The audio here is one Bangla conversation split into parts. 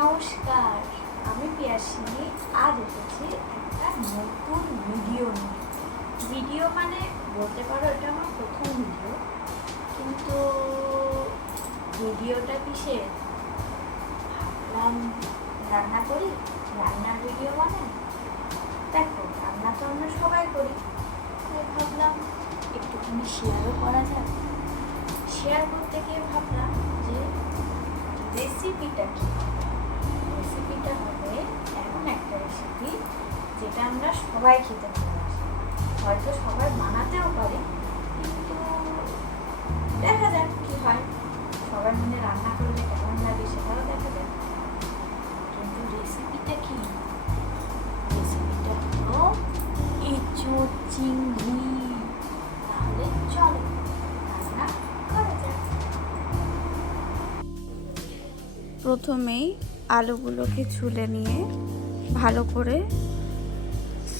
নমস্কার, আমি পিয়াসিনী। আজ এসেছি একটা নতুন ভিডিও নিয়ে। ভিডিও মানে বলতে পারো এটা আমার প্রথম ভিডিও, কিন্তু ভিডিওটা কিসের ভাবলাম রান্না করি, রান্নার ভিডিও বানাই। দেখো, রান্না তো আমরা সবাই করি, তাই ভাবলাম একটুখানি শেয়ারও করা যায়। শেয়ার করতে গিয়ে ভাবলাম যে রেসিপিটা কী। রেসিপিটা হবে এমন একটা রেসিপি যেটা আমরা সবাই খেতে ভালোবাসি, হয়তো সবাই বানাতেও পারি, কিন্তু দেখা যাক কী হয়। সবাই মিলে রান্না করলে কেমন লাগে সেটাও দেখা যাক। কিন্তু রেসিপিটা কি? রেসিপিটা হলো এঁচোড় চিংড়ি। তাহলে চলো রান্না করা যাক। প্রথমেই আলুগুলোকে ছুলে নিয়ে ভালো করে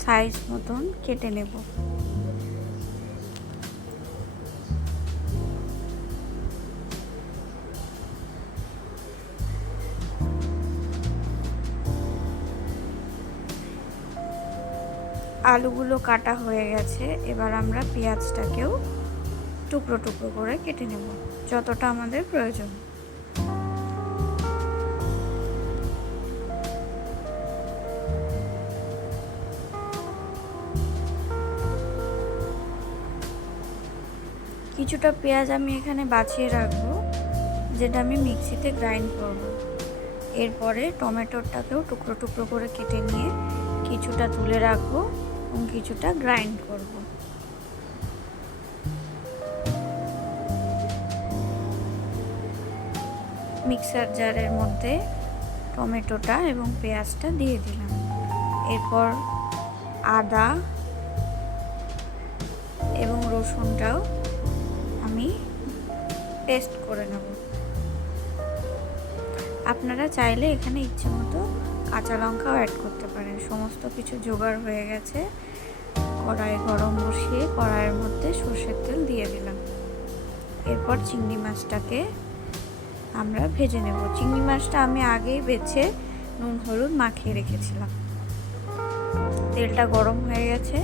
সাইজ মতন কেটে নেব। আলুগুলো কাটা হয়ে গেছে, এবার আমরা পেঁয়াজটাকেও টুকরো টুকরো করে কেটে নেব, যতটা আমাদের প্রয়োজন। কিছুটা পেঁয়াজ আমি এখানে বাছিয়ে রাখবো, যেটা আমি মিক্সিতে গ্রাইন্ড করব। এরপরে টমেটোটাকেও টুকরো টুকরো করে কেটে নিয়ে কিছুটা তুলে রাখবো এবং কিছুটা গ্রাইন্ড করব। মিক্সার জারের মধ্যে টমেটোটা এবং পেঁয়াজটা দিয়ে দিলাম। এরপর আদা এবং রসুনটাও আমি পেস্ট করে নেব। আপনারা চাইলে এখানে ইচ্ছে মতো কাঁচা লঙ্কাও অ্যাড করতে পারেন। সমস্ত কিছু জোগাড় হয়ে গেছে। কড়াই গরম বসিয়ে কড়াইয়ের মধ্যে সর্ষের তেল দিয়ে দিলাম। এরপর চিংড়ি মাছটাকে আমরা ভেজে নেব। চিংড়ি মাছটা আমি আগেই বেছে নুন হলুদ মাখিয়ে রেখেছিলাম। তেলটা গরম হয়ে গেছে,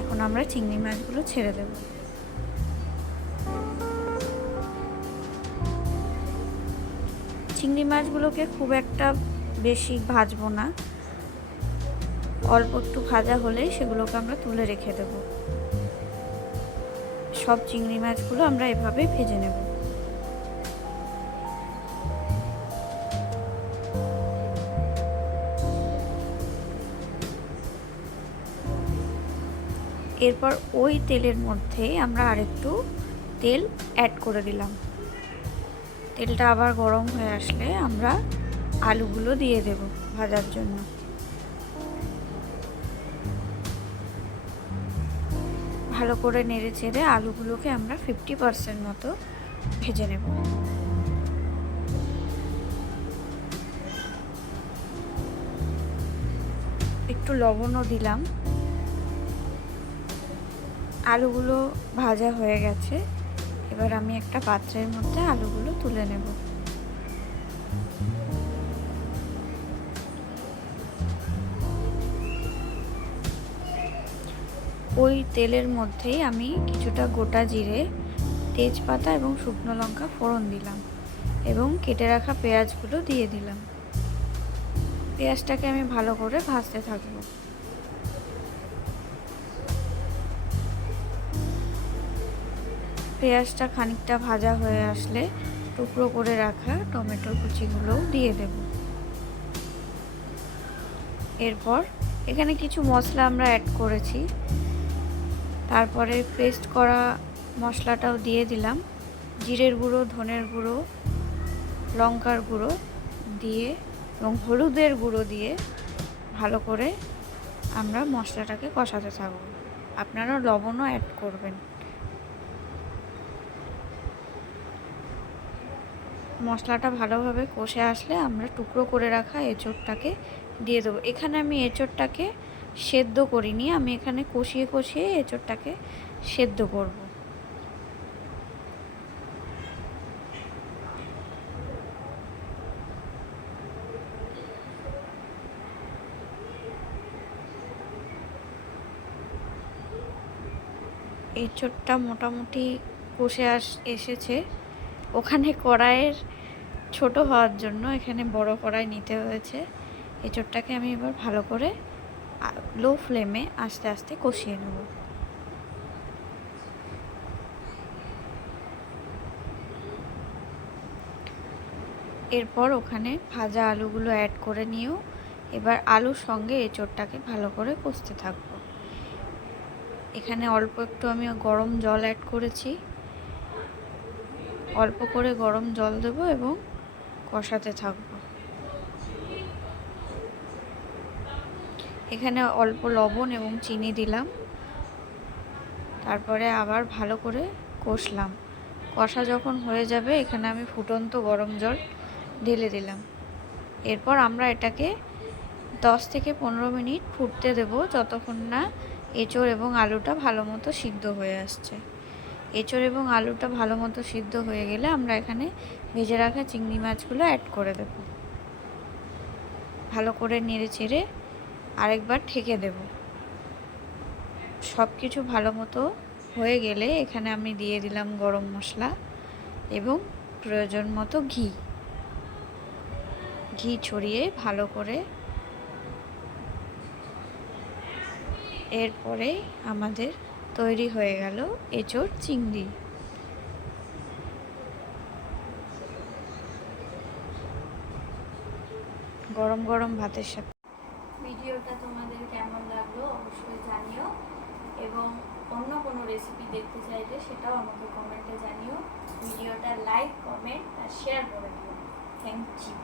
এখন আমরা চিংড়ি মাছগুলো ছেড়ে দেব। চিংড়ি মাছগুলোকে খুব একটা বেশি ভাজবো না, অল্প একটু ভাজা হলেই সেগুলোকে আমরা তুলে রেখে দেব। সব চিংড়ি মাছগুলো আমরা এভাবে ভেজে নেব। এরপর ওই তেলের মধ্যে আমরা আরেকটু তেল অ্যাড করে দিলাম। তেলটা আবার গরম হয়ে আসলে আমরা আলুগুলো দিয়ে দেব ভাজার জন্য। ভালো করে নেড়ে চেড়ে আলুগুলোকে আমরা 50% মতো ভেজে নেব। একটু লবণও দিলাম। আলুগুলো ভাজা হয়ে গেছে, এবার আমি একটা পাত্রের মধ্যে আলুগুলো তুলে নেব। ওই তেলের মধ্যেই আমি কিছুটা গোটা জিরে, তেজপাতা এবং শুকনো লঙ্কা ফোড়ন দিলাম এবং কেটে রাখা পেঁয়াজগুলো দিয়ে দিলাম। পেঁয়াজটাকে আমি ভালো করে ভাজতে থাকবো। পেঁয়াজটা খানিকটা ভাজা হয়ে আসলে টুকরো করে রাখা টমেটোর কুচিগুলোও দিয়ে দেব। এরপর এখানে কিছু মশলা আমরা অ্যাড করেছি, তারপরে পেস্ট করা মশলাটাও দিয়ে দিলাম। জিরের গুঁড়ো, ধনের গুঁড়ো, লঙ্কার গুঁড়ো দিয়ে এবং হলুদের গুঁড়ো দিয়ে ভালো করে আমরা মশলাটাকে কষাতে থাকব। আপনারা লবণও অ্যাড করবেন। মশলাটা ভালোভাবে কষে আসলে আমরা টুকরো করে রাখা এঁচোড়টাকে দিয়ে দেবো। এখানে আমি এঁচোড়টাকে সেদ্ধ করিনি, আমি এখানে কষিয়ে কষিয়ে এঁচোড়টাকে সেদ্ধ করব। এঁচোড়টা মোটামুটি কষে এসেছে। ওখানে কড়াইয়ের ছোট হওয়ার জন্য এখানে বড় কড়াই নিতে হয়েছে। এঁচোড়টাকে আমি এবার ভালো করে লো ফ্লেমে আস্তে আস্তে কষিয়ে নেব। এরপর ওখানে ভাজা আলুগুলো অ্যাড করে নিয়েও এবার আলুর সঙ্গে এঁচোড়টাকে ভালো করে কষতে থাকবো। এখানে অল্প একটু আমি গরম জল অ্যাড করেছি। অল্প করে গরম জল দেব এবং কষাতে থাকবো। এখানে অল্প লবণ এবং চিনি দিলাম, তারপরে আবার ভালো করে কষলাম। কষা যখন হয়ে যাবে এখানে আমি ফুটন্ত গরম জল ঢেলে দিলাম। এরপর আমরা এটাকে 10 থেকে 15 মিনিট ফুটতে দেব, যতক্ষণ না এঁচোড় এবং আলুটা ভালো মতো সিদ্ধ হয়ে আসছে। এঁচোড় এবং আলুটা ভালো মতো সিদ্ধ হয়ে গেলে আমরা এখানে ভেজে রাখা চিংড়ি মাছগুলো অ্যাড করে দেব। ভালো করে নেড়ে চেড়ে আরেকবার ঢেকে দেব। সব কিছু ভালো মতো হয়ে গেলে এখানে আমি দিয়ে দিলাম গরম মশলা এবং প্রয়োজন মতো ঘি ছড়িয়ে ভালো করে, এরপরে আমাদের তৈরি হয়ে গেল এঁচোড় চিংড়ি। গরম গরম ভাতের সাথে। ভিডিওটা তোমাদের কেমন লাগলো অবশ্যই জানিও, এবং অন্য কোনো রেসিপি দেখতে চাইলে সেটাও আমাকে কমেন্টে জানিও। ভিডিওটা লাইক, কমেন্ট আর শেয়ার করে দিও। Thank you.